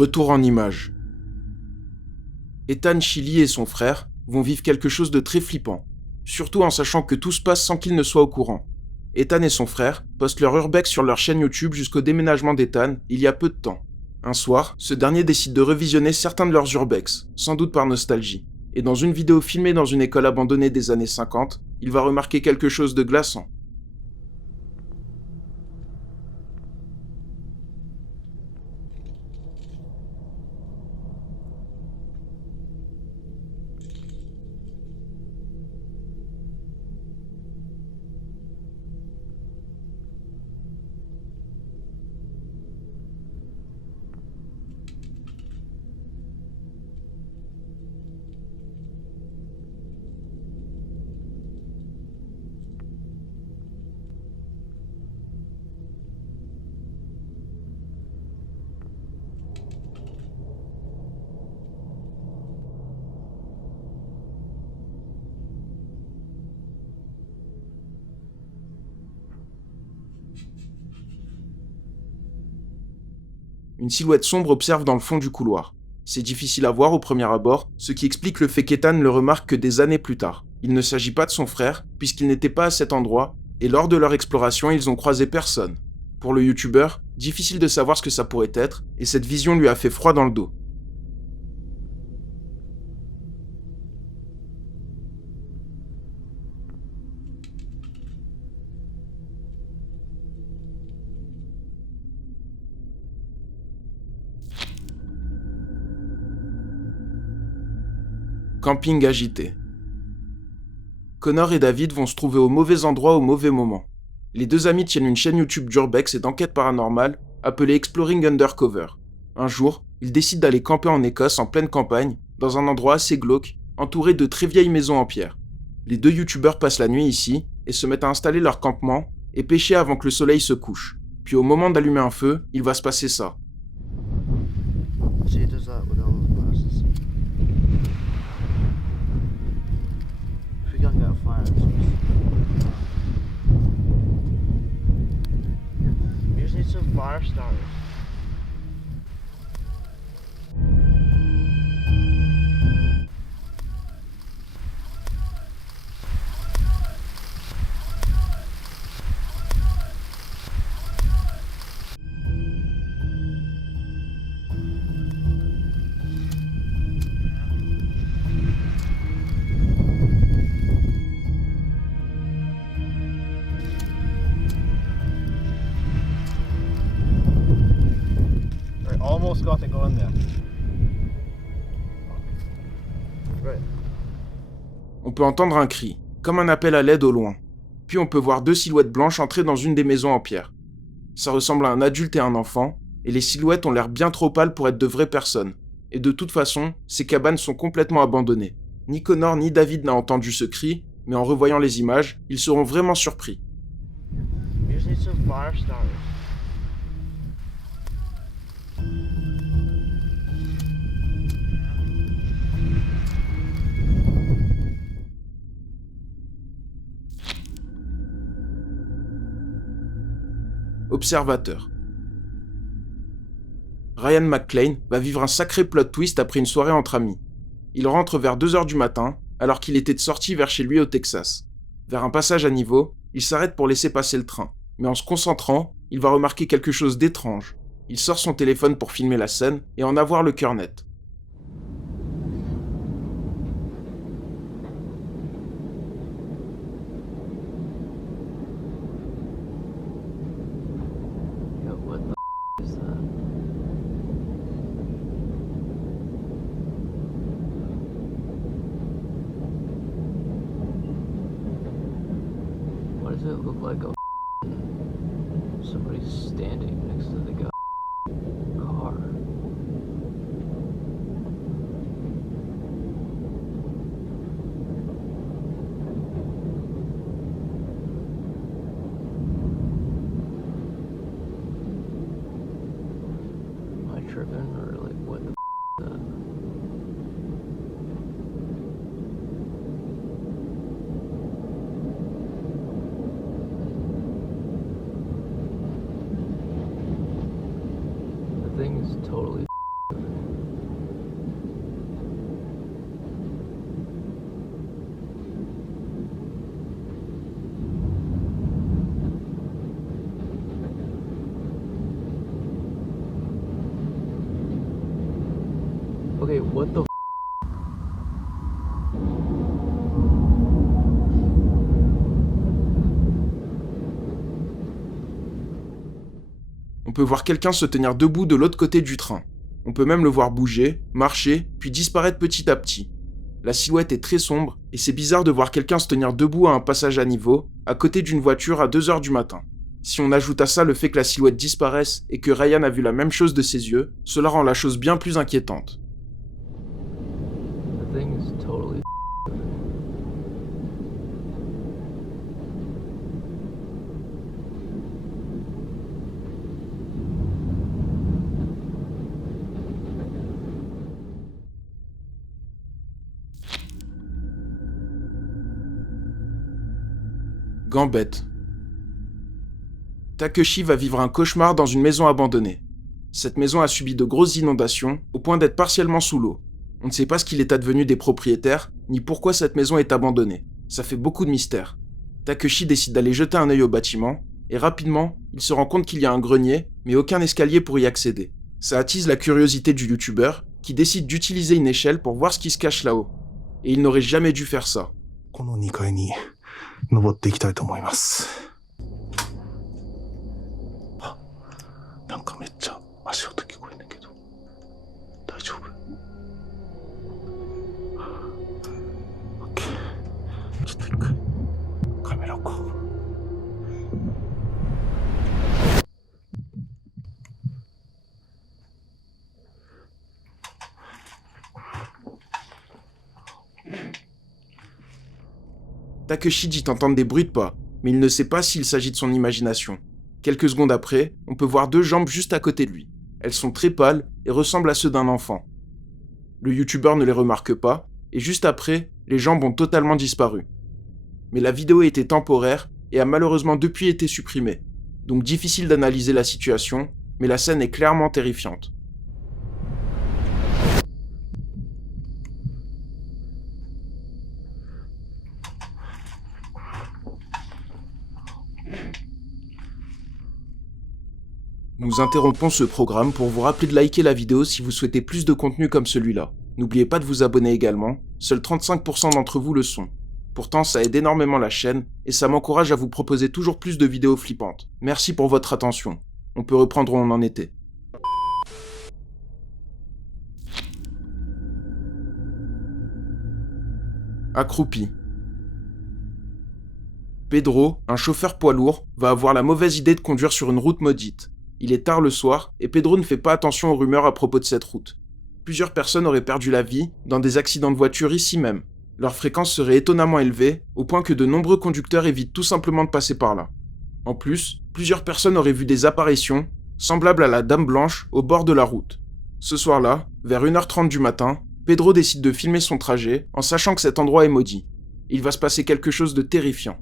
Retour en images. Ethan, Chili et son frère vont vivre quelque chose de très flippant, surtout en sachant que tout se passe sans qu'ils ne soient au courant. Ethan et son frère postent leur urbex sur leur chaîne YouTube jusqu'au déménagement d'Ethan il y a peu de temps. Un soir, ce dernier décide de revisionner certains de leurs urbex, sans doute par nostalgie. Et dans une vidéo filmée dans une école abandonnée des années 50, il va remarquer quelque chose de glaçant. Une silhouette sombre observe dans le fond du couloir. C'est difficile à voir au premier abord, ce qui explique le fait qu'Ethan le remarque que des années plus tard. Il ne s'agit pas de son frère, puisqu'il n'était pas à cet endroit, et lors de leur exploration, ils ont croisé personne. Pour le youtubeur, difficile de savoir ce que ça pourrait être, et cette vision lui a fait froid dans le dos. Camping agité. Connor et David vont se trouver au mauvais endroit au mauvais moment. Les deux amis tiennent une chaîne YouTube d'urbex et d'enquête paranormale appelée Exploring Undercover. Un jour, ils décident d'aller camper en Écosse en pleine campagne, dans un endroit assez glauque, entouré de très vieilles maisons en pierre. Les deux youtubeurs passent la nuit ici et se mettent à installer leur campement et pêcher avant que le soleil se couche. Puis au moment d'allumer un feu, il va se passer ça. Fire starters. Almost got it going there. Right. On peut entendre un cri, comme un appel à l'aide au loin. Puis on peut voir deux silhouettes blanches entrer dans une des maisons en pierre. Ça ressemble à un adulte et un enfant, et les silhouettes ont l'air bien trop pâles pour être de vraies personnes. Et de toute façon, ces cabanes sont complètement abandonnées. Ni Connor ni David n'a entendu ce cri, mais en revoyant les images, ils seront vraiment surpris. Fire starters. Observateur. Ryan McClane va vivre un sacré plot twist après une soirée entre amis. Il rentre vers 2h du matin, alors qu'il était de sortie vers chez lui au Texas. Vers un passage à niveau, il s'arrête pour laisser passer le train. Mais en se concentrant, il va remarquer quelque chose d'étrange. Il sort son téléphone pour filmer la scène et en avoir le cœur net. Why does it look like somebody's standing next to the car? Am I tripping or like what the is that? The thing is totally Okay, what the On peut voir quelqu'un se tenir debout de l'autre côté du train. On peut même le voir bouger, marcher, puis disparaître petit à petit. La silhouette est très sombre, et c'est bizarre de voir quelqu'un se tenir debout à un passage à niveau, à côté d'une voiture à 2h du matin. Si on ajoute à ça le fait que la silhouette disparaisse et que Ryan a vu la même chose de ses yeux, cela rend la chose bien plus inquiétante. The thing is totally Gambette. Takeshi va vivre un cauchemar dans une maison abandonnée. Cette maison a subi de grosses inondations, au point d'être partiellement sous l'eau. On ne sait pas ce qu'il est advenu des propriétaires, ni pourquoi cette maison est abandonnée. Ça fait beaucoup de mystère. Takeshi décide d'aller jeter un œil au bâtiment, et rapidement, il se rend compte qu'il y a un grenier, mais aucun escalier pour y accéder. Ça attise la curiosité du youtubeur, qui décide d'utiliser une échelle pour voir ce qui se cache là-haut. Et il n'aurait jamais dû faire ça. この2階に登っていきたいと思います。あ、なんかめっちゃ足音聞こえんだけど、大丈夫？ OK。ちょっと一回カメラ置こう。Takeshi dit entendre des bruits de pas, mais il ne sait pas s'il s'agit de son imagination. Quelques secondes après, on peut voir 2 jambes juste à côté de lui. Elles sont très pâles et ressemblent à ceux d'un enfant. Le youtubeur ne les remarque pas, et juste après, les jambes ont totalement disparu. Mais la vidéo était temporaire et a malheureusement depuis été supprimée, donc difficile d'analyser la situation, mais la scène est clairement terrifiante. Nous interrompons ce programme pour vous rappeler de liker la vidéo si vous souhaitez plus de contenu comme celui-là. N'oubliez pas de vous abonner également, seuls 35% d'entre vous le sont. Pourtant, ça aide énormément la chaîne et ça m'encourage à vous proposer toujours plus de vidéos flippantes. Merci pour votre attention. On peut reprendre où on en était. Accroupi. Pedro, un chauffeur poids lourd, va avoir la mauvaise idée de conduire sur une route maudite. Il est tard le soir et Pedro ne fait pas attention aux rumeurs à propos de cette route. Plusieurs personnes auraient perdu la vie dans des accidents de voiture ici même. Leur fréquence serait étonnamment élevée, au point que de nombreux conducteurs évitent tout simplement de passer par là. En plus, plusieurs personnes auraient vu des apparitions, semblables à la Dame Blanche, au bord de la route. Ce soir-là, vers 1h30 du matin, Pedro décide de filmer son trajet en sachant que cet endroit est maudit. Il va se passer quelque chose de terrifiant.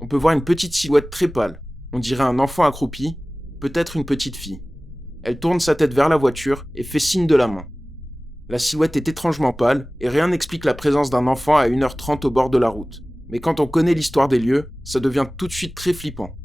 On peut voir une petite silhouette très pâle. On dirait un enfant accroupi, peut-être une petite fille. Elle tourne sa tête vers la voiture et fait signe de la main. La silhouette est étrangement pâle et rien n'explique la présence d'un enfant à 1h30 au bord de la route. Mais quand on connaît l'histoire des lieux, ça devient tout de suite très flippant.